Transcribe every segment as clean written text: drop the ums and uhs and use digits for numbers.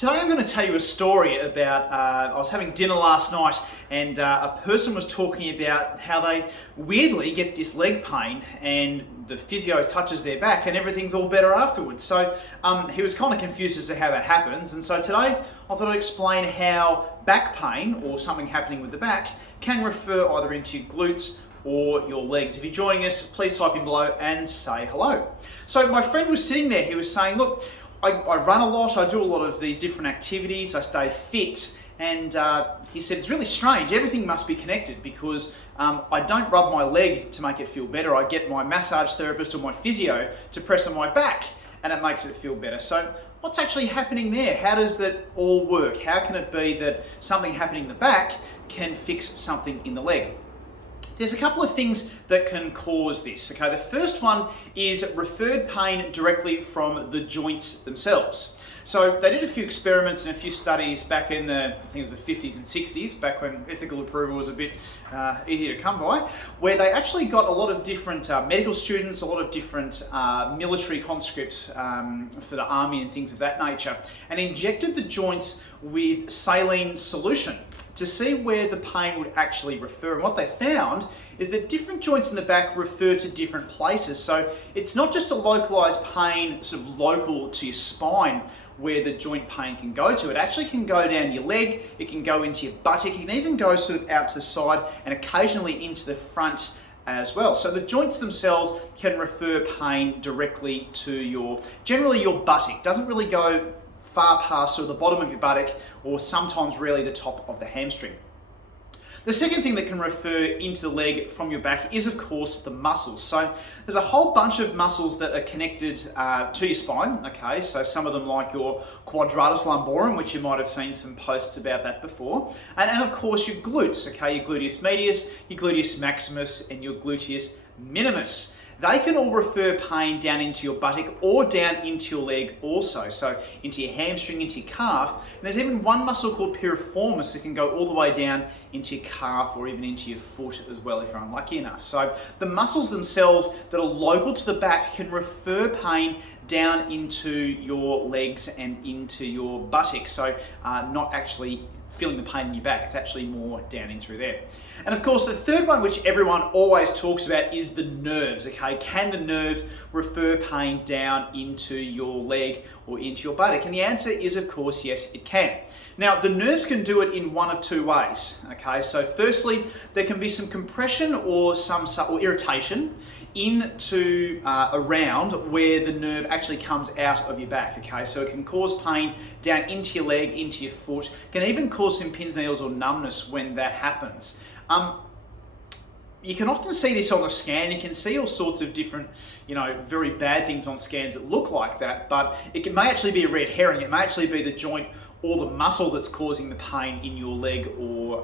Today I'm going to tell you a story about, I was having dinner last night and a person was talking about how they weirdly get this leg pain and the physio touches their back and everything's all better afterwards. So he was kind of confused as to how that happens, and so today I thought I'd explain how back pain or something happening with the back can refer either into your glutes or your legs. If you're joining us, please type in below and say hello. So my friend was sitting there, he was saying, look, I run a lot, I do a lot of these different activities, I stay fit, and he said it's really strange, everything must be connected because I don't rub my leg to make it feel better, I get my massage therapist or my physio to press on my back and it makes it feel better. So what's actually happening there? How does that all work? How can it be that something happening in the back can fix something in the leg? There's a couple of things that can cause this. Okay, the first one is referred pain directly from the joints themselves. So they did a few experiments and a few studies back in the, I think it was the 50s and 60s, back when ethical approval was a bit easier to come by, where they actually got a lot of different medical students, a lot of different military conscripts for the army and things of that nature, and injected the joints with saline solution to see where the pain would actually refer. And what they found is that different joints in the back refer to different places. So it's not just a localized pain sort of local to your spine where the joint pain can go to. It actually can go down your leg, it can go into your buttock, it can even go sort of out to the side and occasionally into the front as well. So the joints themselves can refer pain directly to generally your buttock. Doesn't really go far past sort of the bottom of your buttock or sometimes really the top of the hamstring. The second thing that can refer into the leg from your back is of course the muscles. So there's a whole bunch of muscles that are connected to your spine, okay? So some of them like your quadratus lumborum, which you might have seen some posts about that before. And of course your glutes, okay? Your gluteus medius, your gluteus maximus and your gluteus minimus. They can all refer pain down into your buttock or down into your leg also. So into your hamstring, into your calf. And there's even one muscle called piriformis that can go all the way down into your calf or even into your foot as well if you're unlucky enough. So the muscles themselves that are local to the back can refer pain down into your legs and into your buttocks. So not actually feeling the pain in your back, it's actually more down in through there. And of course the third one, which everyone always talks about, is the nerves, okay? Can the nerves refer pain down into your leg or into your buttock? And the answer is of course yes, it can. Now the nerves can do it in one of two ways, okay? So firstly, there can be some compression or irritation into around where the nerve actually comes out of your back, okay? So it can cause pain down into your leg, into your foot, can even cause some pins, needles or numbness when that happens. You can often see this on a scan. You can see all sorts of different, very bad things on scans that look like that, but may actually be a red herring. It may actually be the joint or the muscle that's causing the pain in your leg or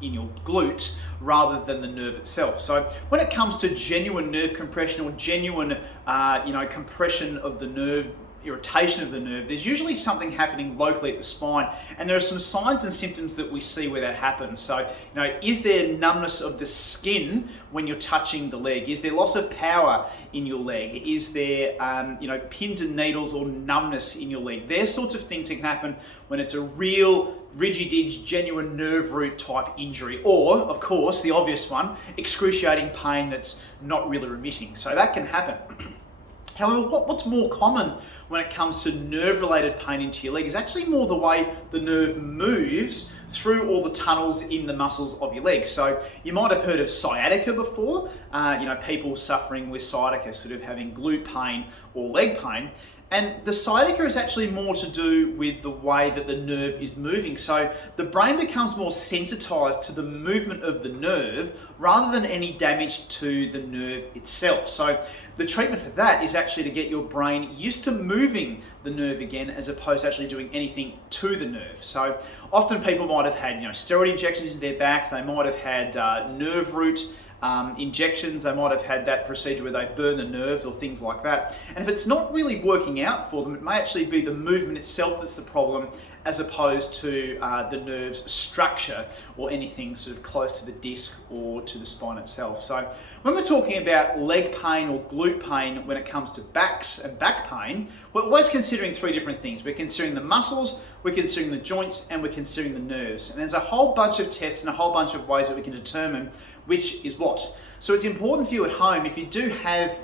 in your glute rather than the nerve itself. So when it comes to genuine nerve compression or genuine compression of the nerve, irritation of the nerve, there's usually something happening locally at the spine, and there are some signs and symptoms that we see where that happens. So, is there numbness of the skin when you're touching the leg? Is there loss of power in your leg? Is there, pins and needles or numbness in your leg? There's sorts of things that can happen when it's a real rigid, genuine nerve root type injury, or, of course, the obvious one, excruciating pain that's not really remitting. So that can happen. However, what's more common when it comes to nerve-related pain into your leg is actually more the way the nerve moves through all the tunnels in the muscles of your leg. So you might have heard of sciatica before, people suffering with sciatica, sort of having glute pain or leg pain. And the sciatica is actually more to do with the way that the nerve is moving. So the brain becomes more sensitized to the movement of the nerve rather than any damage to the nerve itself. So the treatment for that is actually to get your brain used to moving the nerve again as opposed to actually doing anything to the nerve. So often people might have had steroid injections into their back, they might have had nerve root injections, they might have had that procedure where they burn the nerves or things like that. And if it's not really working out for them, it may actually be the movement itself that's the problem, as opposed to the nerve's structure or anything sort of close to the disc or to the spine itself. So when we're talking about leg pain or glute pain when it comes to backs and back pain, we're always considering three different things. We're considering the muscles, we're considering the joints, and we're considering the nerves. And there's a whole bunch of tests and a whole bunch of ways that we can determine which is what. So it's important for you at home, if you do have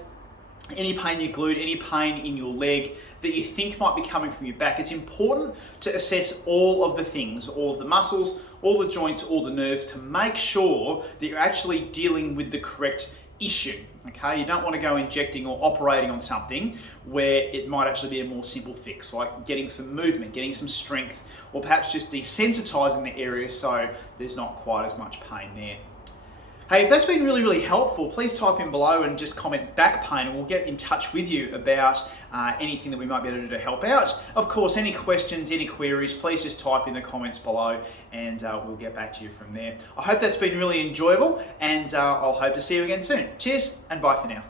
any pain in your glute, any pain in your leg that you think might be coming from your back, it's important to assess all of the things, all of the muscles, all the joints, all the nerves, to make sure that you're actually dealing with the correct issue. Okay, you don't want to go injecting or operating on something where it might actually be a more simple fix, like getting some movement, getting some strength, or perhaps just desensitizing the area so there's not quite as much pain there. Hey, if that's been really helpful, please type in below and just comment back pain, and we'll get in touch with you about anything that we might be able to do to help out. Of course, any questions, any queries, please just type in the comments below and we'll get back to you from there. I hope that's been really enjoyable, and I'll hope to see you again soon. Cheers and bye for now.